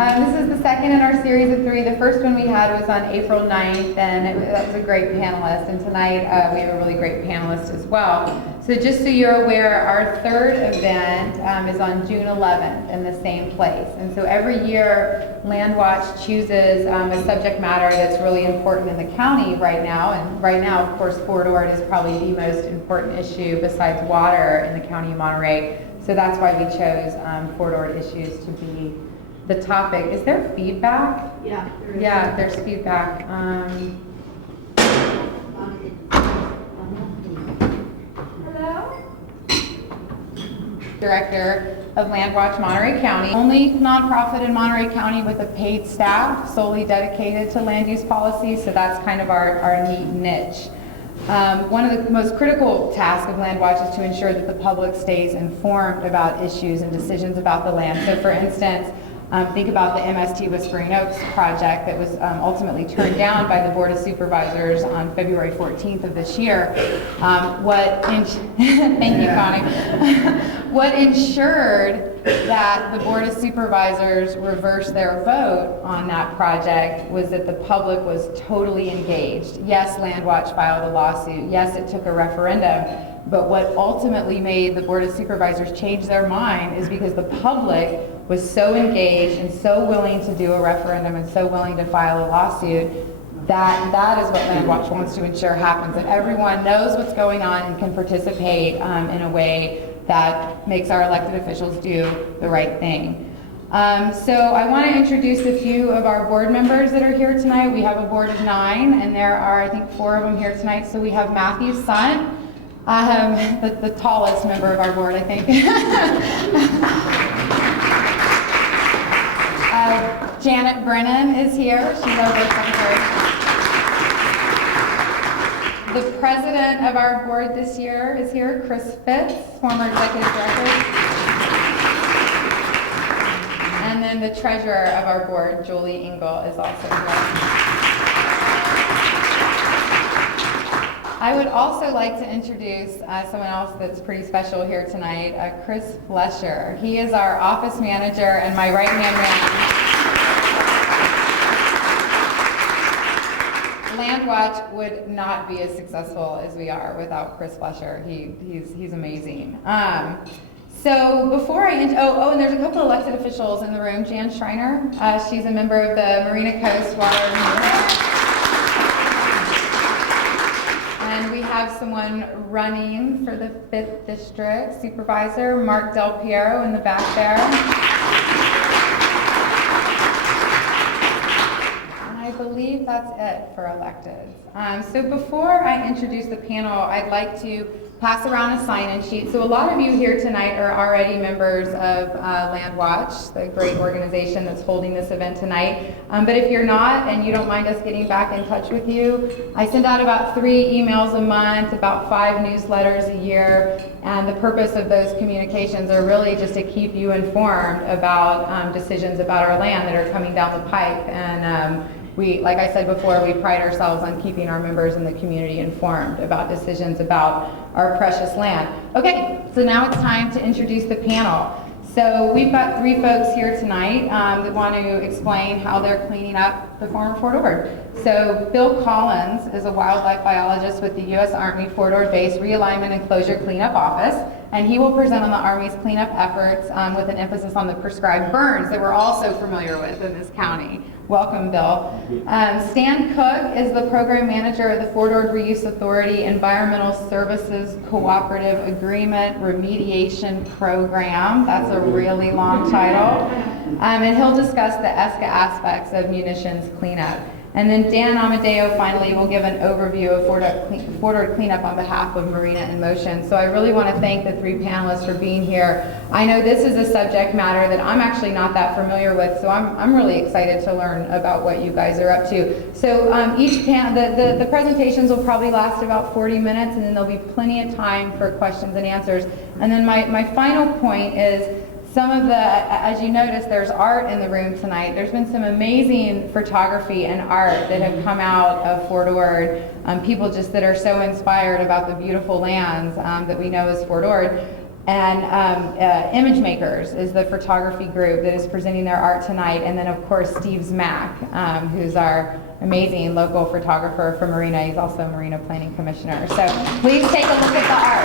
This is the second in our series of 3. The first one we had was on April 9th, and that was a great panelist. And tonight we have a really great panelist as well. So just so you're aware, our third event is on June 11th in the same place. And so every year, LandWatch chooses a subject matter that's really important in the county right now. And right now, of course, Fort Ord is probably the most important issue besides water in the county of Monterey. So that's why we chose Fort Ord issues to be the topic. Is there feedback? Yeah, there is. Yeah, there's feedback. Hello? Director of LandWatch Monterey County. Only nonprofit in Monterey County with a paid staff solely dedicated to land use policy, so that's kind of our neat niche. One of the most critical tasks of LandWatch is to ensure that the public stays informed about issues and decisions about the land. So for instance, think about the MST Whispering Oaks project that was ultimately turned down by the Board of Supervisors on February 14th of this year. Thank you, Connie. What ensured that the Board of Supervisors reversed their vote on that project was that the public was totally engaged. Yes, LandWatch filed a lawsuit. Yes, it took a referendum. But what ultimately made the Board of Supervisors change their mind is because the public was so engaged and so willing to do a referendum and so willing to file a lawsuit. That is what LandWatch wants to ensure happens, that everyone knows what's going on and can participate in a way that makes our elected officials do the right thing. So I want to introduce a few of our board members that are here tonight. We have a board of 9, and there are, I think, 4 of them here tonight. So we have Matthew Sunt, the tallest member of our board, I think. Janet Brennan is here. She's our board secretary. The president of our board this year is here, Chris Fitz, former executive director. And then the treasurer of our board, Julie Engel, is also here. I would also like to introduce someone else that's pretty special here tonight, Chris Flesher. He is our office manager and my right-hand man. LandWatch would not be as successful as we are without Chris Flesher. He's amazing. So before I, and there's a couple of elected officials in the room. Jan Schreiner, she's a member of the Marina Coast Water. And we have someone running for the 5th District, Supervisor Mark Del Piero in the back there. And I believe that's it for electeds. So before I introduce the panel, I'd like to pass around a sign-in sheet. So a lot of you here tonight are already members of LandWatch, the great organization that's holding this event tonight. But if you're not and you don't mind us getting back in touch with you, I send out about 3 emails a month, about 5 newsletters a year, and the purpose of those communications are really just to keep you informed about decisions about our land that are coming down the pipe. And we, like I said before, we pride ourselves on keeping our members in the community informed about decisions about our precious land. Okay, so now it's time to introduce the panel. So we've got 3 folks here tonight that want to explain how they're cleaning up the former Fort Ord. So Bill Collins is a wildlife biologist with the U.S. Army Fort Ord Base Realignment and Closure Cleanup Office, and he will present on the Army's cleanup efforts with an emphasis on the prescribed burns that we're also familiar with in this county. Welcome, Bill. Stan Cook is the program manager of the Fort Ord Reuse Authority Environmental Services Cooperative Agreement Remediation Program. That's a really long title. And he'll discuss the ESCA aspects of munitions cleanup. And then Dan Amadeo finally will give an overview of Fort Ord cleanup on behalf of Marina in Motion. So I really want to thank the 3 panelists for being here. I know this is a subject matter that I'm actually not that familiar with, so I'm really excited to learn about what you guys are up to. So the presentations will probably last about 40 minutes, and then there'll be plenty of time for questions and answers. And then my final point is, some of the, as you notice, there's art in the room tonight. There's been some amazing photography and art that have come out of Fort Ord. People just that are so inspired about the beautiful lands that we know as Fort Ord. And Image Makers is the photography group that is presenting their art tonight. And then, of course, Steve's Mac, who's our amazing local photographer from Marina. He's also a Marina Planning Commissioner. So please take a look at the art.